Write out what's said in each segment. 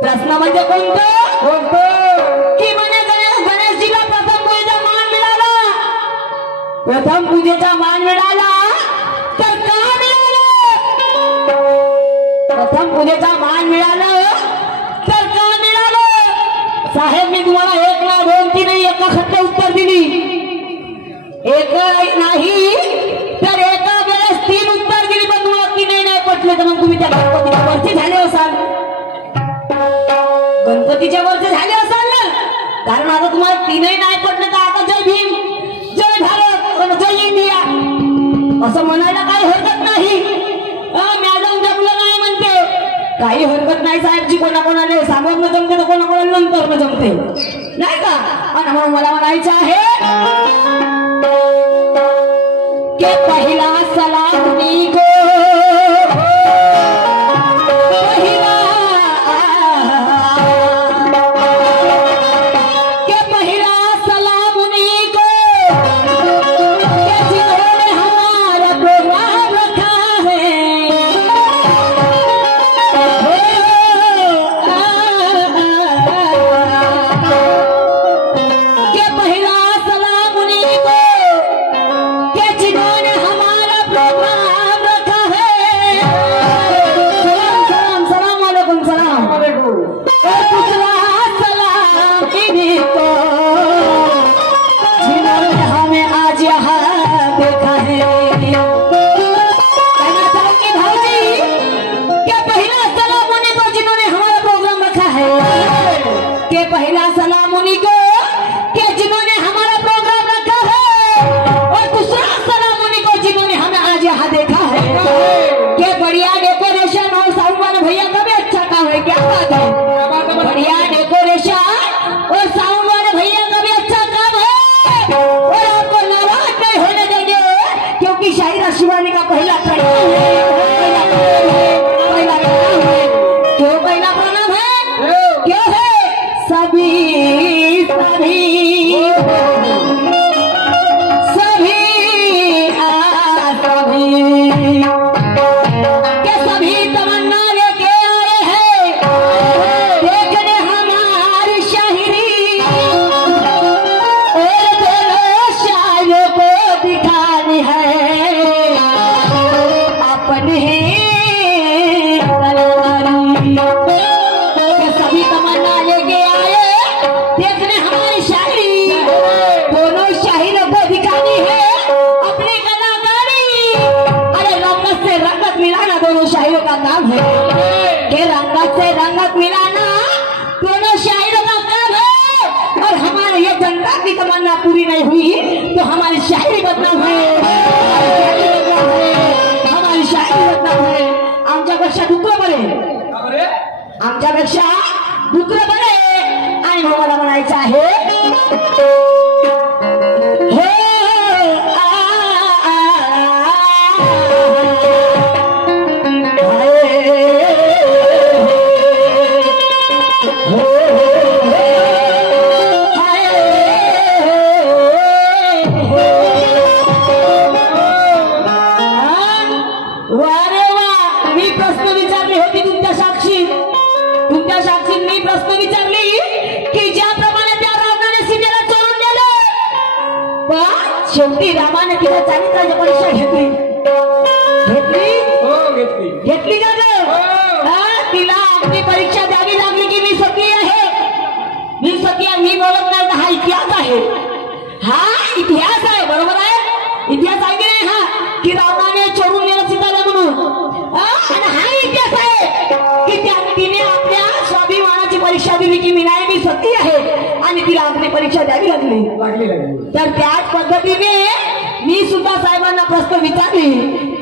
प्रश्न म्हणजे कोणतं की म्हणे गणेशजीला प्रथम पूजेचा मान मिळाला तर का मिळाला? प्रथम पूजेचा मान मिळाला तर का मिळालं? साहेब मी तुम्हाला एक ना दोन तीन एका खट्ट उत्तर दिली, एक नाही तर एका वेळेस तीन उत्तर दिली, पण तुम्हाला तीनही नाही पटले तर मग तुम्ही त्या गणपतीच्या वरती झाले असाल, गणपतीच्या वरती झाले असाल ना. कारण आता तुम्हाला तीनही नाही पटले तर आता जय भीम, जय भारत, जय इंडिया असं म्हणायला काही हरकत नाही. मॅडम जमलं नाही म्हणते, काही हरकत नाही साहेबजी. कोणाकोणाला सामोरनं जमते तर कोणाकोणाला नंतर जमते नाही का. आणि म्हणून मला म्हणायचं आहे की पहिला सलाम निघो, ये सभी तमन्ना लेके आए देखने हमारी शायरी, दोनों शायरों को दिखानी है अपनी कलाकारी। अरे रंगत से रंगत मिलाना दोनों शायरों का काम है, कि रंगत से रंगत मिलाना दोनों शायरों का काम है। और हमारे ये जनता की तमन्ना पूरी नहीं हुई तो हमारी शायरी बदनाम है, हमारी शायरी बदनाम है। आमच्यापेक्षा दुसरं बरे, आमच्यापेक्षा दुसरं बरे। आणि मला म्हणायचं आहे हे शेवटी रामाने तिला चारित्र्याची परीक्षा घेतली घेतली का ग? तिला आपली परीक्षा द्यावी लागली की मी सती आहे, मी सती आहे, मी बोलत नाही तर हा इतिहास आहे, हा इतिहास आहे, बरोबर आहे? इतिहास आहे की नाही? हा की रामाने चोरून नेलं सीताला म्हणून, आणि हा इतिहास आहे की तिने आपल्या स्वाभिमानाची परीक्षा दिली की मी नाही, मी सती आहे, आणि तिला आपली परीक्षा द्यावी लागली। तर त्याच पद्धतीने मी सुद्धा साहेबांना प्रश्न विचारली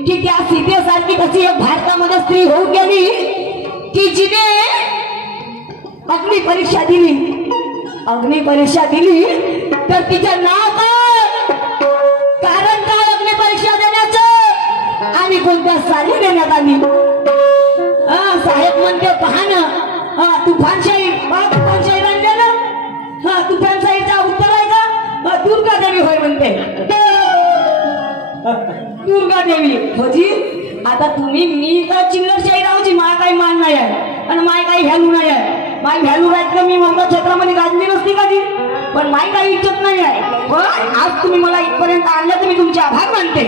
की त्या सीतेसारखी कशी एक भारतामध्ये स्त्री होऊन गेली की जिने अग्नि परीक्षा दिली, अग्नि परीक्षा दिली तर तिचं नाव काय, कारण काय अग्नि परीक्षा देण्याचं आणि कोणत्या साली देण्यात आली? साहेब म्हणते पहा तुफानशाही तुफानशाही आणले ना, तुफानशाहीचा उत्तर आहे का दुर्गा देवी होय म्हणते, दुर्गा देवी होजी। आता तुम्ही मी तर चिल्लरशाही राहूची मला काही मान नाही आहे आणि माय काही व्हॅल्यू नाही आहे, माय व्हॅल्यू राहत का मी ममता क्षेत्रामध्ये गाजली नसती का ती, पण माय काही इज्जत नाही आहे। पण आज तुम्ही मला इथपर्यंत आणलं तर मी तुमचे आभार मानते।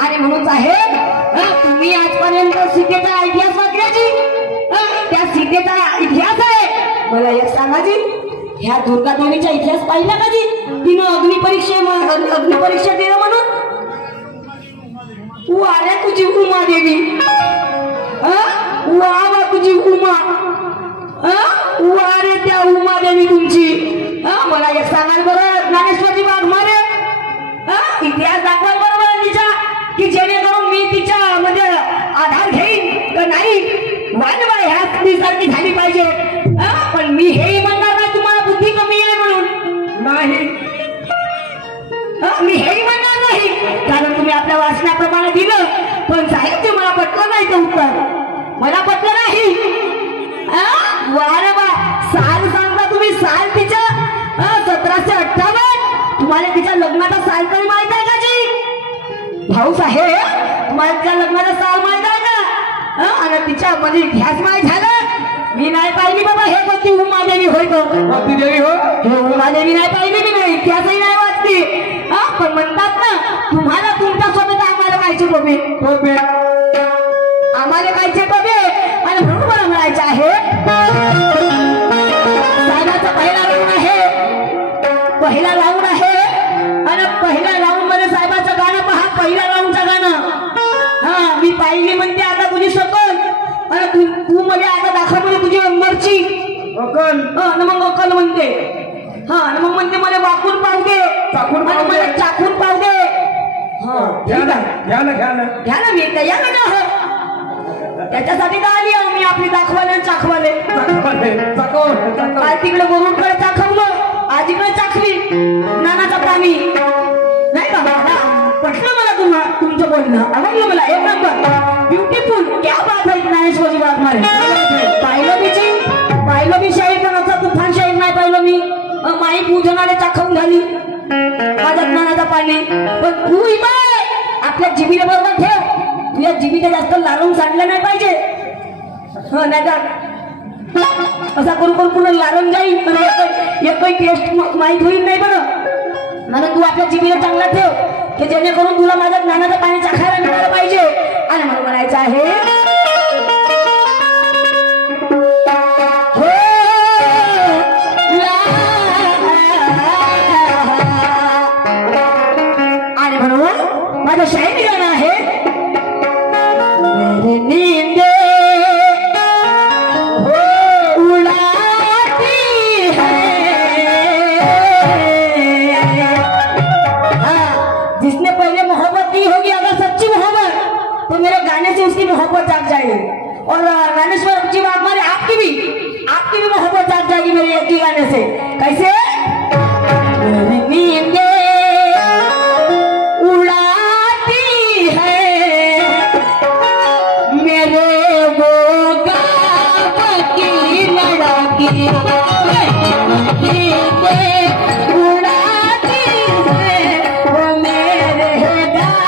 आणि म्हणून साहेब तुम्ही आजपर्यंत सीतेचा इतिहास वाचल्याची, त्या सीतेचा इतिहास आहे, मला एक सांगा जी ह्या दुर्गा देवीचा इतिहास पाहिला का जी? तिनं अग्निपरीक्षा दिलं म्हणून वाऱ्या तुझी उमा देवी, वा तुझी उमा, वारे त्या उमा देवी तुमची। मला एक सांगाल बरं ज्ञानेश्वरची बाग मारे इतिहास दाखवाल बरोबर तिचा, की जेणेकरून मी तिच्या मध्ये आधार घेईन का नाही, वानवा ह्या स्त्रीसारखी झाली पाहिजे। पण मी हेही म्हणणार नाही तुम्हाला बुद्धी कमी आहे म्हणून नाही, मी हेही म्हणणार नाही कारण तुम्ही आपल्या वाचनाप्रमाणे दिलं, पण साहित्य मला पटलं नाही ते उत्तर, मला पटलं नाही। वारे वा साल सांगता तुम्ही, साल तिच्या 1758, तुम्हाला तिच्या लग्नाचा साल तरी माहित आहे का जी? भाऊ साहेब तुम्हाला तिच्या लग्नाचा साल माहित आहे का? आणि तिच्या मध्ये इतिहास माहित झाला? मी नाही पाहिली बाबा हे कोणती उमादेवी होय तो, कोणती देवी हो? हे उमादेवी नाही पाहिली मी, नाही इतिहासही नाही वाचली। पण म्हणतात ना तुम्हाला तुमच्या स्वतःच आम्हाला कायचे टोपे, आम्हाला कायचे टोपे, आणि म्हणून मला म्हणायचं आहे साहेबाचा पहिला राऊंड आहे, पहिला राऊंड आहे, आणि पहिल्या राऊंड मध्ये साहेबाचं गाणं पहा, पहिल्या राऊंडचं गाणं मी पाहिली म्हणते आता तुझी शकल, आणि तू मध्ये आता दाखव म्हणजे तुझी अंबरची अकल, मग अकल म्हणते, मग म्हणते मला वाकून पाहू दे, मला चाकून पाहू दे, घ्या ना मी या ना त्याच्यासाठी तर आली मी आपली दाखवाले चाखवाले, काल तिकडे वरुणकडे चाखवलं, आज इकडे चाखली नानाचा प्राणी नाही का? पटलं मला तुमचं बोलणं, आवडलं मला, एक नंबर ब्युटिफुल, क्या बात आहे ज्ञानेश्वरची बात मारे। पाहिलं मी शाहीर पण असा तुफान शाहीर नाही पाहिलं मी, माई पूजनाने चाखवून झाली माझ्या ज्ञानाचा पाणी। पण तू आपल्या जिबीला बरोबर ठेव, तुझ्या जिबीला जास्त लालून सांडलं नाही पाहिजे, नाही तर असा करून पुन्हा लालून जाईल, एकही टेस्ट माहीत होईल नाही बरं। म्हणून तू आपल्या जिबीला चांगला ठेव की जेणेकरून तुला माझ्या ज्ञानाचं पाणी चाखायला मिळालं पाहिजे। आणि मला म्हणायचं आहे मेरे गाने से उसकी भी मोहब्बत जाग जाएगी। और ज्ञानेश्वर जी बात मारे आपकी भी मोहब्बत जाग जाएगी मेरे एक ही गाने से। कैसे? मेरी नींदें उड़ाती है मेरे वो गाँव की लड़की, उड़ाती है वो मेरे गाँव।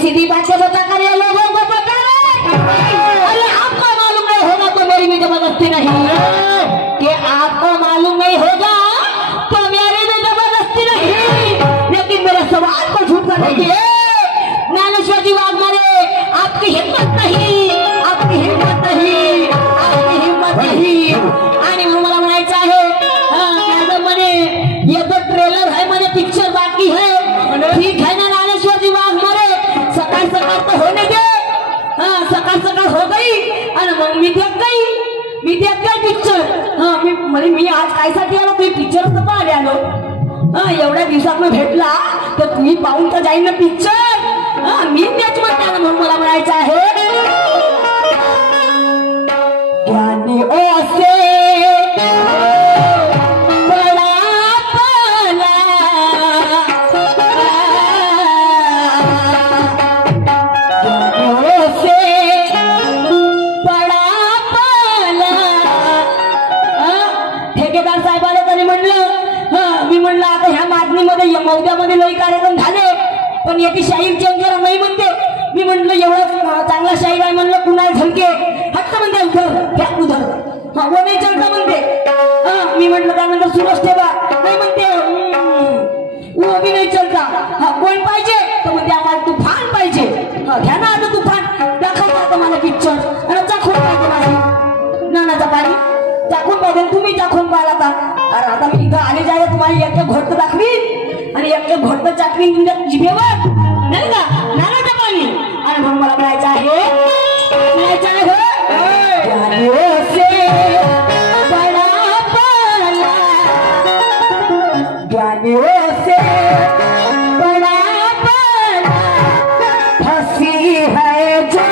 सीधी बातें बता कर ये लोगों को पता है। अरे आपको मालूम नहीं होगा तो मेरी भी जबरदस्ती नहीं कि आपको मालूम नहीं होगा तो मेरी भी जबरदस्ती नहीं, लेकिन मेरे सवाल को झूठ कर देखिए। ज्ञानेश्वर जी बात मारे आपकी हिम्मत नहीं, आपकी हिम्मत नहीं, आपकी हिम्मत नहीं। आणि मला म्हणायचं आहे मॅडम म्हणे ये तो ट्रेलर है, म्हणे पिक्चर बाकी है। ठीक है ना ज्ञानेश्वर जी बात मारे सकाळ सकाळ तो होने दे। हाँ सकाळ सकाळ हो गई आणि मग मी देख गई पिक्चर। हाँ मी आज कायसाठी आलो तुम्ही पिक्चर तर पाहायला आलो। हाँ एवढ्या दिवसात मी भेटला तर तुम्ही पाहून तर जाईन ना पिक्चर। हाँ मी त्याच म्हणते म्हणून मला म्हणायचं आहे ज्ञानी ओसे मौद्यामध्ये लई कार्यक्रम झाले पण याची शाहीर चेंजर नाही म्हणते। मी म्हणलं एवढा चांगला शाहीर आहे म्हणलं कुणाल झलके हट्ट म्हणते उधर हाँ वो नहीं चलता म्हणते। हाँ मी म्हटलं त्यानंतर सुरज ठेवा नाही म्हणते वो भी नहीं चलता। हाँ कोण पाहिजे तर म्हणते आम्हाला तुफान पाहिजे। हाँ घ्या ना आता तुफान दाखवता आता मला पिक्चर आणि चाखून पाहिजे माझी नानाचा पाणी चाखून पाहिजे तुम्ही चाखून पाहिला का। अरे आता मी इथं आले जायला तुम्हाला एक घोट दाखवी आणि एक घोट चाटवी तुमच्या जिभेवर नाही का नानाचं पाणी। आणि मग मला म्हणायचं आहे फसी है जो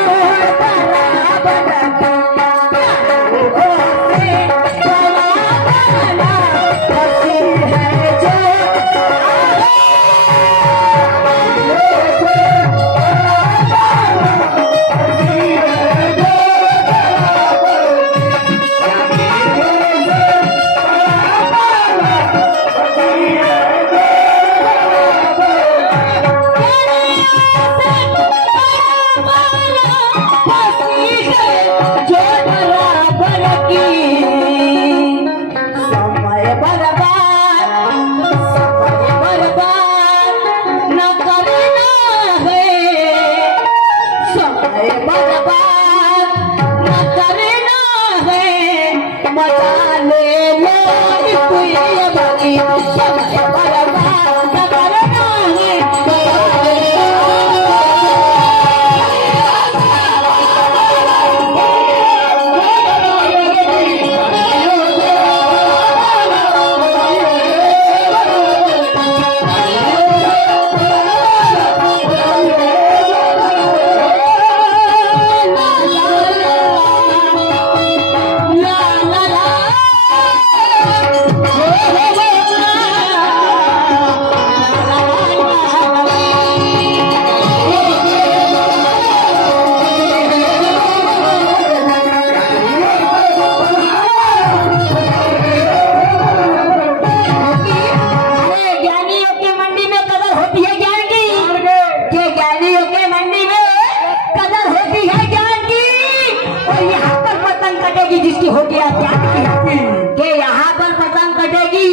कटेगी जिसकी होगी अज्ञान की, के यहाँ पर पतंग कटेगी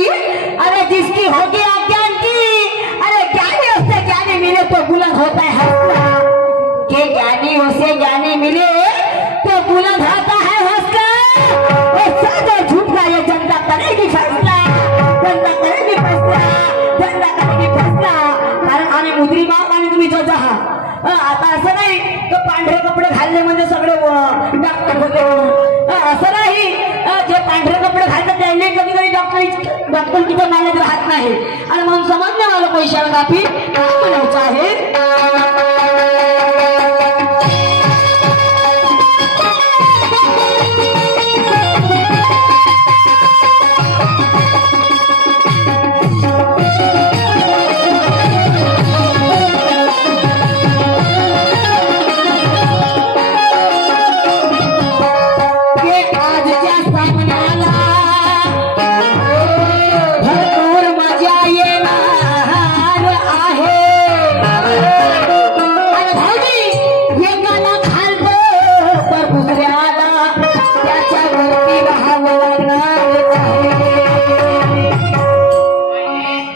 अरे जिसकी होगी अज्ञान की। अरे ज्ञानी उससे ज्ञानी मिले तो बुलंद होता है हौसला, के ज्ञानी उससे ज्ञानी मिले तो बुलंद होता है हौसला। और सच और झूठ का ये जनता करेगी फैसला, जनता करेगी फैसला, जनता करेगी फैसला। कारण आम्ही मुद्री माग आणि तुम्ही जो जहा आता असं नाही तर पांढरे कपडे घालले म्हणजे सगळे डॉक्टर होते, असं नाही। जे पांढरे कपडे घालतात त्यांनी कधी कधी डॉक्टर तिथं नॉलेज राहत नाही आणि म्हणून समजणे मला पैशाला काफी काय म्हणायचं आहे।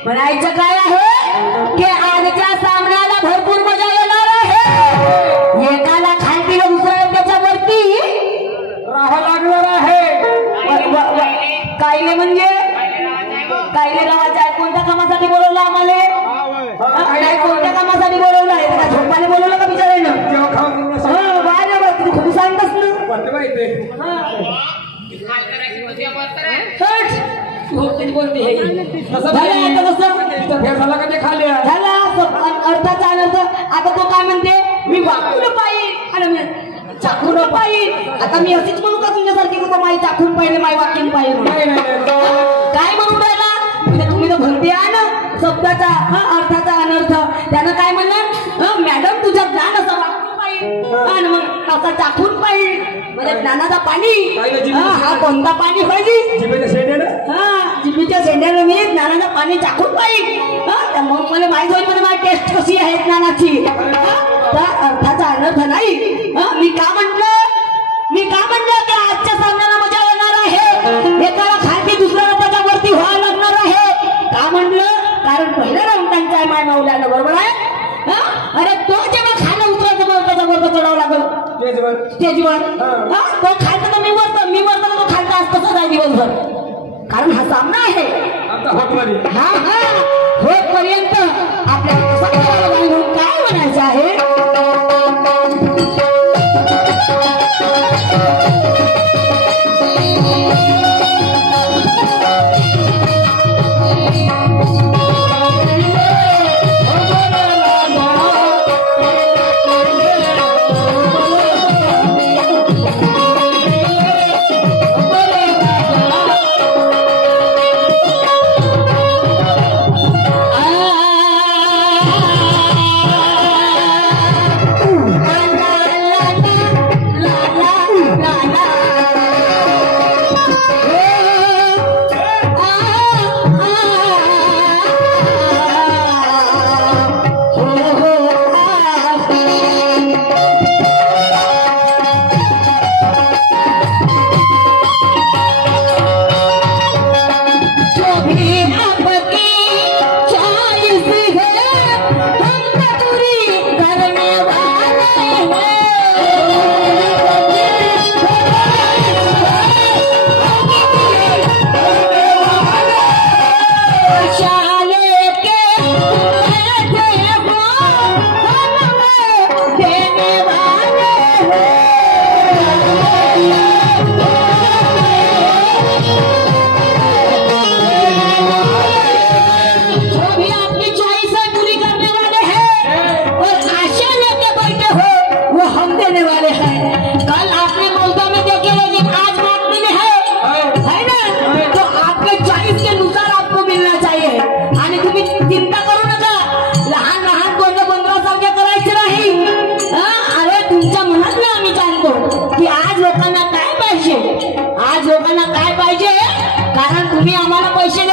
म्हणायचं काय आहे की आजच्या सामन्याला भरपूर मजा येणार आहे। एकाला खालती दुसऱ्या त्याच्यावरती राहावं लागणार आहे। कायले म्हणजे कायले गावाच्या आहे, कोणत्या कामासाठी बोलवलं आम्हाला? कोणत्या कामासाठी बोलवलं आहे? का झोपाने बोलवलं का बिचारायनं? तू खूप सांगतस ना बोलते हे झाला का ते खाली झाला अर्थाचा अनर्थ। आता तो काय म्हणते मी वाकून पाहिजे आणि चाकून पाहिजे। आता मी अशीच म्हणू का तुमच्यासारखी का माई चाकून पाहिजे माई वाकीन पाहिजे? काय म्हणून राहिला तुम्ही? तर भरती आहे ना शब्दाचा अर्थाचा अनर्थ। त्यानं काय म्हणलं मॅडम तुझ्या ज्ञान असं वाकून पाहिजे आणि मग आता चाकून पाहिजे म्हणजे ज्ञानाचा पाणी हा कोणता पाणी पाहिजे? जिभेच्या शेंड्याने मी ज्ञानाचं पाणी टाकून पाहिजे। मग मला माहिती होईल म्हणजे माझी टेस्ट कशी आहे ज्ञानाची। त्या अर्थाचा अनर्थ नाही। मी का म्हटलं की आजच्या सामन्याला मजा येणार आहे। एकाला खालती दुसऱ्याला त्याच्यावरती व्हावं लागणार आहे। का म्हटलं कारण पहिल्या राऊंड त्यांचा आहे माय माऊल्यानं, बरोबर आहे? अरे तो जेव्हा खायला उतरायचं त्याच्यावर चढावं लागल स्टेजवर। तो खायचं तर मी वरतं तो खालचा असतच आहे दिवसभर, कारण हा सामना आहे। हा होतपर्यंत आपल्याला काय म्हणायचं आहे? लोकांना काय पाहिजे कारण तुम्ही आम्हाला पैसे